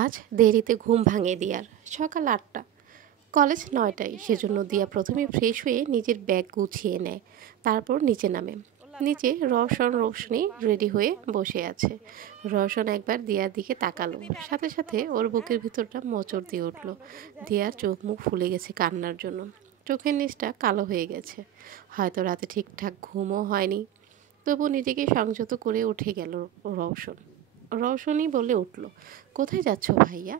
আজ দেরিতে ঘুম ভাঙে দিয়ার। সকাল ৮টা, কলেজ ৯টায়। সেজন্য দিয়া প্রথমে ফ্রেশ হয়ে নিজের ব্যাগ গুছিয়ে নেয়, তারপর নিচে নামে। নিচে রোশনি রেডি হয়ে বসে আছে। রওশন একবার দিয়ার দিকে তাকালো, সাথে সাথে ওর বুকের ভিতরটা মোচড় দিয়ে উঠল। দিয়ার চোখ মুখ ফুলে গেছে কান্নার জন্য, চোখের নিচটা কালো হয়ে গেছে। হয়তো রাতে ঠিকঠাক ঘুমও হয়নি। তবু নিজেকে সংযত করে উঠে গেল রওশন। রওশনই বলে উঠল, কোথায় যাচ্ছ ভাইয়া?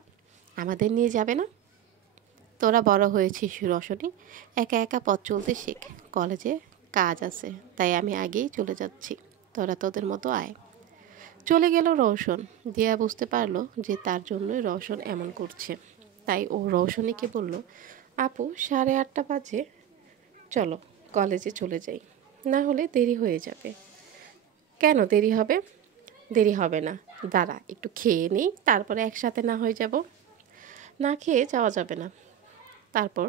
আমাদের নিয়ে যাবে না? তোরা বড় হয়েছিস রওশনি, একা একা পথ চলতে শেখ। কলেজে কাজ আছে, তাই আমি আগেই চলে যাচ্ছি। তোরা তোদের মতো আয়। চলে গেল রওশন। দিয়া বুঝতে পারলো যে তার জন্যই রওশন এমন করছে। তাই ও রওশনীকে বলল, আপু 8:30 বাজে, চলো কলেজে চলে যাই, না হলে দেরি হয়ে যাবে। কেন দেরি হবে? দেরি হবে না, দাঁড়া একটু খেয়ে নিই, তারপরে একসাথে না হয়ে যাব। না খেয়ে যাওয়া যাবে না। তারপর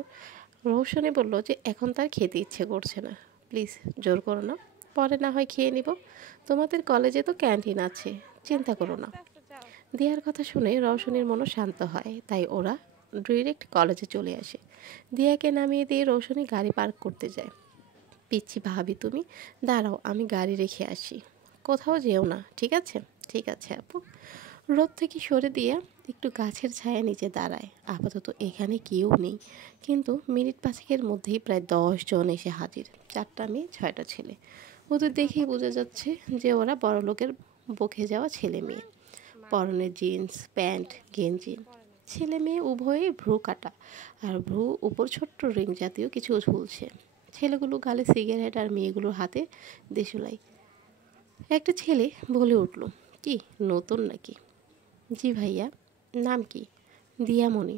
রৌশনী বলল যে এখন তার খেতে ইচ্ছে করছে না, প্লিজ জোর করো না, পরে না হয় খেয়ে নিব। তোমাদের কলেজে তো ক্যান্টিন আছে, চিন্তা করো না। দিয়ার কথা শুনে রৌশনীর মনও শান্ত হয়, তাই ওরা ডিরেক্ট কলেজে চলে আসে। দিয়াকে নামিয়ে দিয়ে রৌশনী গাড়ি পার্ক করতে যায়। পিচ্ছি ভাবি তুমি, দাঁড়াও আমি গাড়ি রেখে আসি। কোথাও যেও না, ঠিক আছে? ঠিক আছে আপু। রোদ থেকে সরে দিয়ে একটু গাছের ছায়া নিচে দাঁড়ায়। আপাতত এখানে কেউ নেই, কিন্তু মিনিট পাঁচেকের মধ্যেই প্রায় 10 জন এসে হাজির। 4টা মেয়ে 6টা ছেলে। ওদের দেখেই বোঝা যাচ্ছে যে ওরা বড়লোকের বকে যাওয়া ছেলে মেয়ে। পরনে জিন্স প্যান্ট গেঞ্জি। ছেলে মেয়ে উভয়েই ভ্রু কাটা, আর ভ্রু উপর ছোট্ট রিং জাতীয় কিছু ঝুলছে। ছেলেগুলো গালে সিগারেট আর মেয়েগুলোর হাতে দেশলাই। একটা ছেলে বলে উঠল, কি নতুন নাকি? জি ভাইয়া। নাম কি? দিয়ামণি।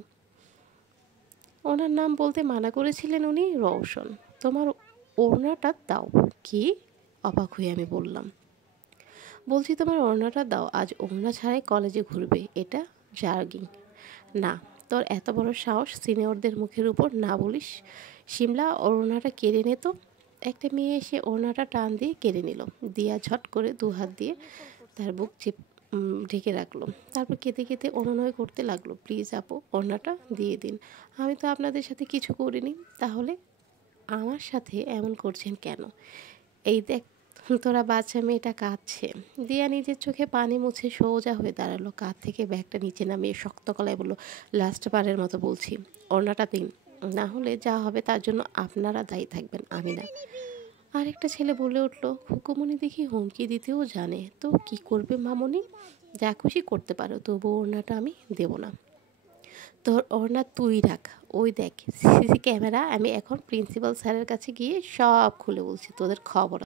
ওনার নাম বলতে মানা করেছিলেন উনি? রওশন। তোমার ওড়নাটা দাও। কি? অবাক হয়ে আমি বললাম। বলছি তোমার ওড়নাটা দাও, আজ ওড়না ছাড়াই কলেজে ঘুরবে, এটা জার্গিং না। তোর এত বড় সাহস সিনিয়রদের মুখের উপর না বলিস? শিমলা, ওড়নাটা কেড়ে নে তো। একটা মেয়ে এসে ওড়নাটা টান দিয়ে কেড়ে নিল। দিয়া ঝট করে 2 হাত দিয়ে তার বুক ঢেকে রাখলো। তারপর কেঁদে কেঁদে অনুনয় করতে লাগলো, প্লিজ আপু ওড়নাটা দিয়ে দিন, আমি তো আপনাদের সাথে কিছু করিনি, তাহলে আমার সাথে এমন করছেন কেন? এই দেখ তোরা বাচ্চা মেয়েটা কাঁদছে। দিয়া নিজের চোখে পানি মুছে সোজা হয়ে দাঁড়ালো, কাঁধ থেকে ব্যাগটা নিচে নামিয়ে শক্ত গলায় বলল, লাস্ট বারের মতো বলছি, ওড়নাটা দিন, না হলে যা হবে তার জন্য আপনারা দায়ী থাকবেন, আমি না। আরেকটা ছেলে বলে উঠল, খুকুমনি দেখি হুমকি দিতেও জানে, তো কি করবে মামনি? যা খুশি করতে পারো, তবু ওড়নাটা আমি দেব না। তোর ওড়না তুই রাখ, ওই দেখ সিসি ক্যামেরা, আমি এখন প্রিন্সিপাল স্যারের কাছে গিয়ে সব খুলে বলছি, তোদের খবর